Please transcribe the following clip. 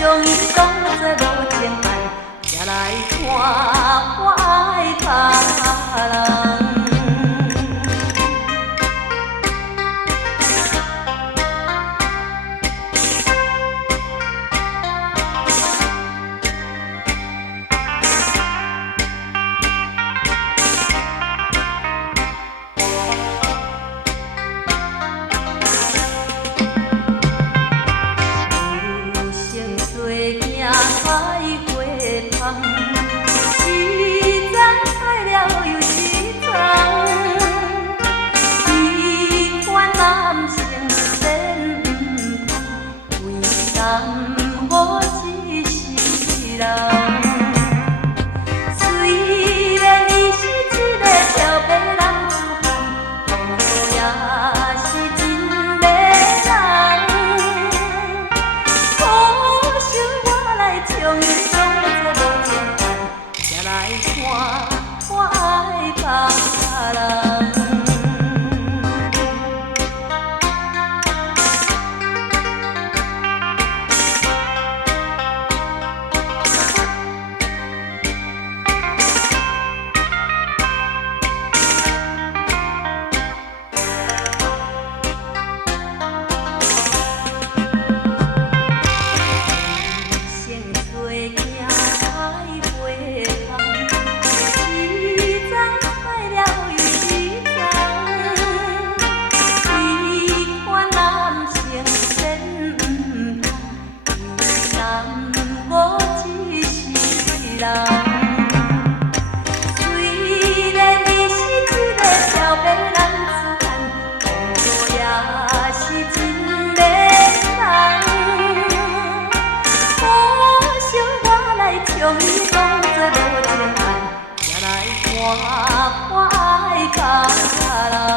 将伊当作无情案，才来看我爱他人。我一世人，虽然伊是一个漂泊人子汉，不过也是真迷人。可惜我来将伊当作无情案，才来看我爱他人。虽然伊是一个漂泊人子汉，不过也是真迷人。可惜我来将伊当作无情案，才来看我爱他人。